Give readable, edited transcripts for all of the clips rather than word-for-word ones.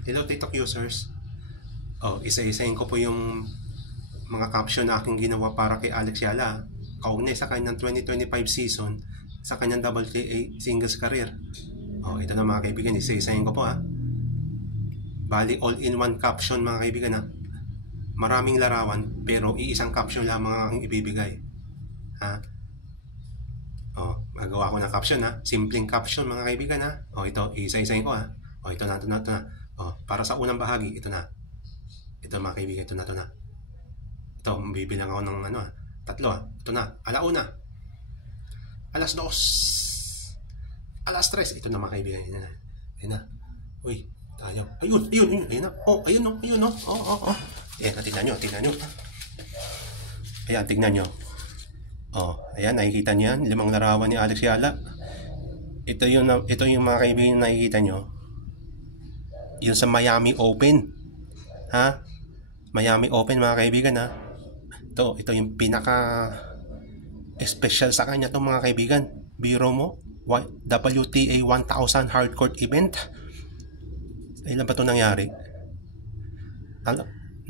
Hello TikTok users. Isa-isahin ko po yung mga caption na aking ginawa para kay Alex Yala, kaugnay sa kanyang 2025 season sa kanyang WTA singles career. Ito na mga kaibigan, isa-isahin ko po ha. Bali all-in-one caption mga kaibigan ha. Maraming larawan pero iisang caption lamang ang ibibigay. Ha? Magawa ko ng caption ha. Simpleng caption mga kaibigan ha. Ito, isa-isahin ko ha. Ito na. Para sa unang bahagi, ito na. Ito mga kaibigan, ito na. Ito, bibilang ako ng tatlo ha. Ito na, alauna. Alas 2. Alas 3. Ito na mga kaibigan, Ayan na. Uy, tayo. Ayun na. Ayun no. Ayan, tingnan nyo. Ayan, tingnan nyo. Ayan, nakikita nyo yan. 5 larawan ni Alex Yala. Ito yung mga kaibigan na nakikita nyo. Yung sa Miami Open. Ha? Miami Open mga kaibigan ha. Ito yung pinaka special sa kanya itong mga kaibigan. Biro mo, WTA 1000 hardcourt event. Ilan ba ito nangyari?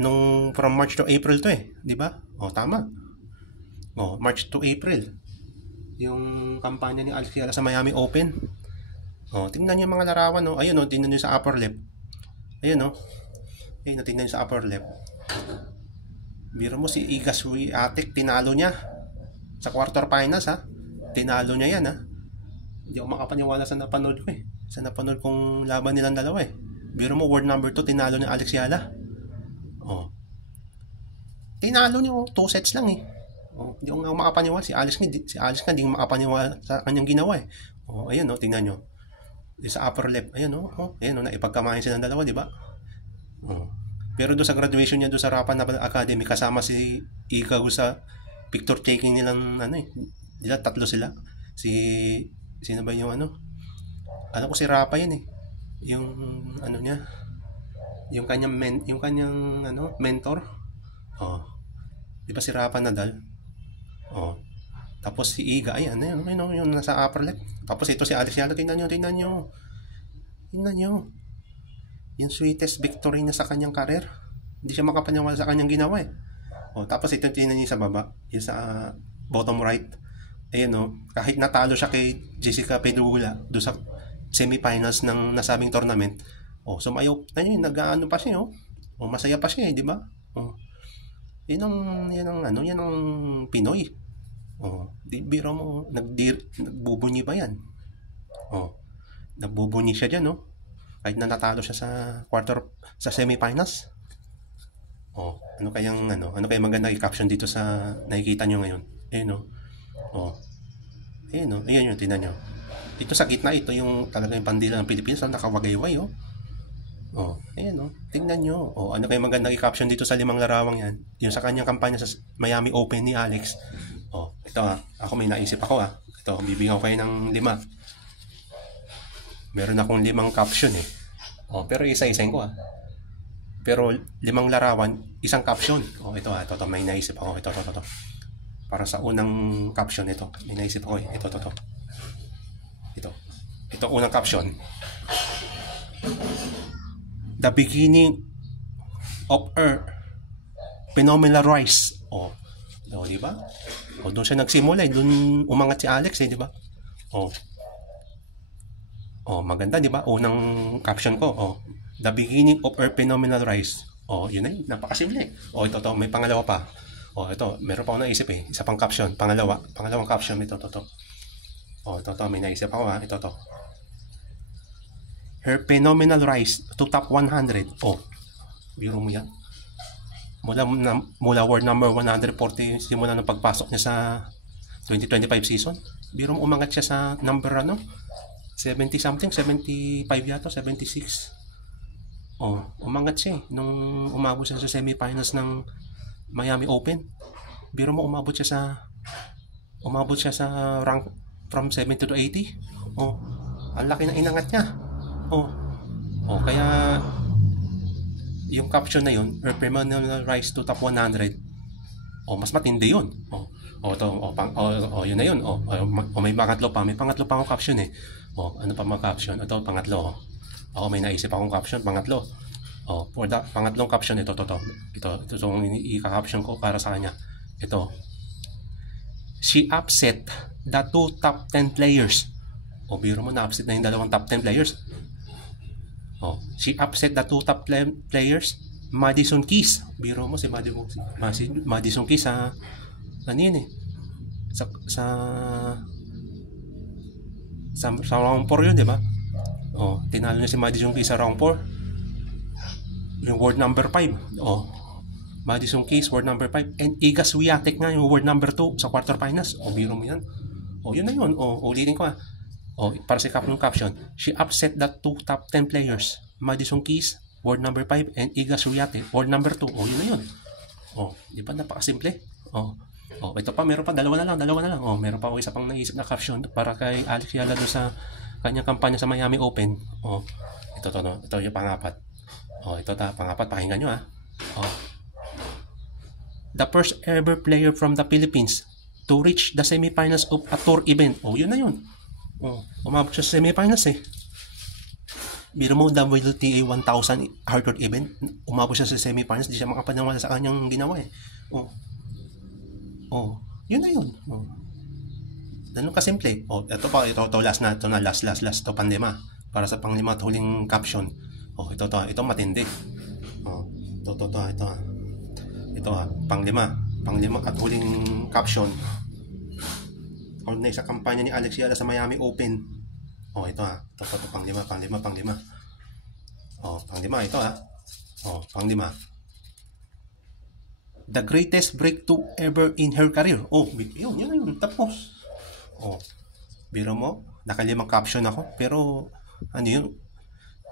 Nung from March to April to di ba? Tama. March to April. Yung kampanya ni Alex Yala sa Miami Open. Tingnan niyo mga larawan Ayun tingnan niyo sa upper left. Ayun Ayun, tingnan niyo sa upper left. Biro mo si Iga Swiatek, tinalo niya sa quarterfinals ha. Tinalo niya yan ha. Hindi ako makapaniwala sa napanood ko Sa napanood kong laban nilang dalawa Biro mo world number 2 tinalo ni Alex Yala. Tinalo niya 2 sets lang hindi ako makapaniwala. Si Alex nga hindi makapaniwala sa kanyang ginawa ayun tingnan niyo. Sa upper left, ayun naipagkamahin silang dalawa, di ba? Pero doon sa graduation niya doon sa Rapan Naval Academy, kasama si Iga sa picture taking nilang nila, 3 sila. Sino ba yung ko si Rapa yun yung niya, yung kanyang mentor. Di ba si Rafa Nadal? Tapos si Iga, ayan yung nasa upper left. Tapos ito si Alex Yala, tingnan nyo. Yung sweetest victory na sa kanyang career. Hindi siya makapaniwala sa kanyang ginawa tapos ito tingnan nyo sa baba, yung sa bottom right. Ayun kahit natalo siya kay Jessica Pegula doon sa semifinals ng nasabing tournament, sumayaw na yun, nag-aano pa siya masaya pa siya di ba? Yan ang Pinoy. Biro mo, nagbubunyi ba yan? Nagbubunyi siya dyan kahit na natalo siya sa semifinals. Ano kayang magandang i-caption dito sa nakikita nyo ngayon? Ayan yung tingnan nyo. Ito sa gitna, ito yung talaga yung bandila ng Pilipinas na nakawagayway ayan tingnan nyo. Ano kayang magandang i-caption dito sa 5 larawang yan? Yung sa kanyang kampanya sa Miami Open ni Alex. Ito ako may naisip ako Ito, bibigyan ko kayo ng 5. Meron akong 5 caption pero isa-isahin ko Pero 5 larawan, isang caption. Ito may naisip ako. Ito. Para sa unang caption ito, may naisip ako Ito unang caption. The beginning of her phenomenal rise. Di ba? Doon siya nagsimula doon umangat si Alex di ba? Maganda di ba? Unang caption ko, the beginning of her phenomenal rise. Yun napakasimple. Ito may pangalawa pa. Ito, meron pa ako naisip isa pang caption, pangalawang caption ito. Ito may naisip ako ito. Her phenomenal rise to top 100. Biro mo yan. Mula world number 140 simula ng pagpasok niya sa 2025 season. Biro mo umangat siya sa number 70 something, 75 yata, 76. Umangat siya nung umabot siya sa semifinals ng Miami Open. Biro mo umabot siya sa rank from 70 to 80. Ang laki ng inangat niya. Kaya yung caption na yun, her phenomenal rise to top 100. Mas matindi yun. Yun na yun. May pangatlo pa akong caption ano pa mga caption? Ito pangatlo. Ako may naisip akong caption, pangatlo. For the pangatlong caption, ito yung i-caption ko para sa kanya. Ito. She upset the 2 top 10 players. Biro mo, na-upset na yung dalawang top 10 players. She upset the 2 top players. Madison Keys. Biro mo si Madison Keys sa ano yun eh. Sa round 4 yun, di ba? Tinalo niya si Madison Keys sa round 4. Yung world number 5. Madison Keys, world number 5. And Iga Swiatek nga yung world number 2 sa quarterfinals. Biro mo yan. Yun na yun. Ulitin ko para sa caption. She upset the 2 top 10 players. Madison Keys, world number 5. And Iga Swiatek, world number 2. Yun na yun. Di ba napakasimple? Ito pa, meron pa, dalawa na lang. Meron pa ako isa pang naisip na caption para kay Alex Yala doon sa kanyang kampanya sa Miami Open. Ito yung pangapat. Pangapat, pakinggan nyo The first ever player from the Philippines to reach the semifinals of a tour event. Yun na yun. Umabot siya sa semifinals eh. Biro mo, WTA 1000 hardcourt event, umabot siya sa semifinals, di siya makapaniwala sa kanyang ginawa eh. Yun na yun. Ganun kasimple. Ito last na, ito Pandema. Para sa panglima at huling caption. Ito matindi. Ito panglima at huling caption. Sa kampanya ni Alex Yala sa Miami Open. Ito panglima. Panglima ito panglima. The greatest breakthrough ever in her career. Yun. Tapos. Biro mo, nakalimang caption ako, pero ano yun?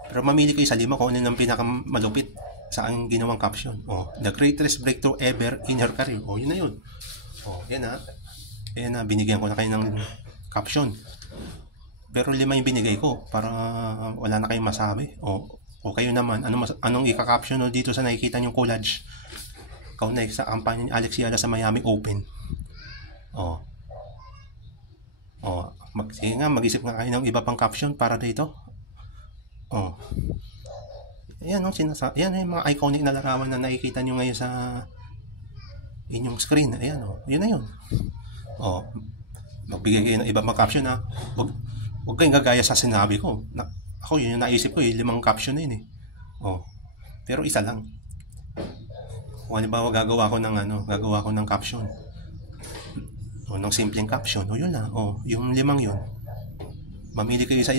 Pero mamili ko sa 5 kung ano yung pinakamalupit sa ang ginawang caption. The greatest breakthrough ever in her career. Yun na yun. Yan na, binigyan ko na kayo ng caption. Pero 5 yung binigay ko para wala na kayong masabi. Kayo naman, anong ika-caption dito sa nakikita niyong collage? Kaunay sa kampanya ni Alex Yala sa Miami Open. Mag-isip nga kayo ng iba pang caption para dito. Yan yung mga iconic na larawan na nakikita nyo ngayon sa inyong screen. Ayan yun na yun. Magbigay kayo ng iba pang caption huwag kayong gagaya sa sinabi ko. Ako yun yung naisip ko 5 caption na yun eh. Pero isa lang. Kung halimbawa gagawa ko ng caption. Ng simpleng caption. Yun na. Yung 5 yun. Mamili kayo sa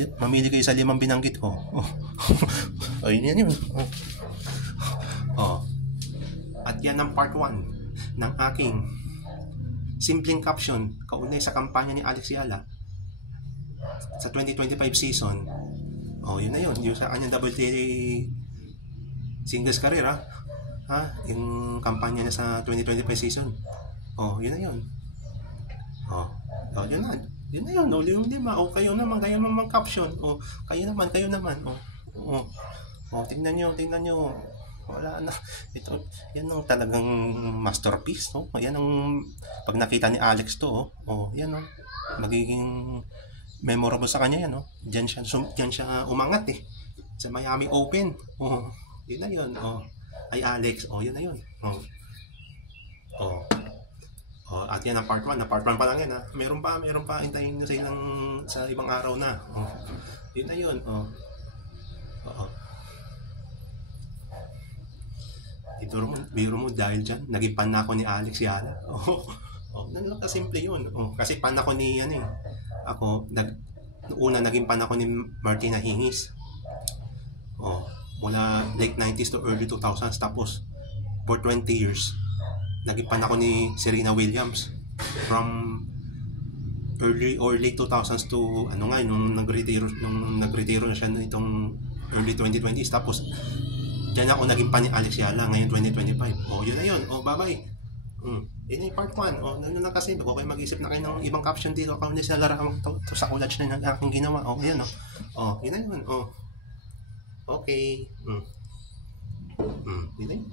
5 binanggit ko. Yun yun. At yan ang part 1 ng aking simpleng caption kaunay sa kampanya ni Alex Yala sa 2025 season. Yun na yun. Yung sa kanyang WTA singles career yung kampanya niya sa 2025 season. Yun na yun. Yun na yun. Yung 5. Kayo naman mag-caption. Kayo naman. Tingnan nyo. Wala na. Yan ang talagang masterpiece. Yan ang pag nakita ni Alex to. Yan magiging memorable sa kanya yan. Diyan siya umangat eh. Sa Miami Open. Yun na yun. Ay Alex, yun na yun. At yan ang part 1. Part 1 pa lang yan Meron pa. Hintayin nyo sa ibang araw na. Yun na yun. Biro mo dahil dyan, naging pan ako ni Alex Yala. Lang kasimple yun. Kasi pan ako ni una naging pan ako ni Martina Hingis. Mula late 90s to early 2000s, tapos for 20 years naging pan ako ni Serena Williams from early or late 2000s to nung nagretiro na siya nitong early 2020s, tapos dyan ako naging pan ni Alex Yala ngayon 2025. Yun na yun. Bye-bye. Yun yung part 1. Ano na kasi, bago kayo mag-isip na kayo ng ibang caption dito, kung hindi sila larawan to sa collage na aking ginawa. Yun yun na yun. Okay. Yun na yun.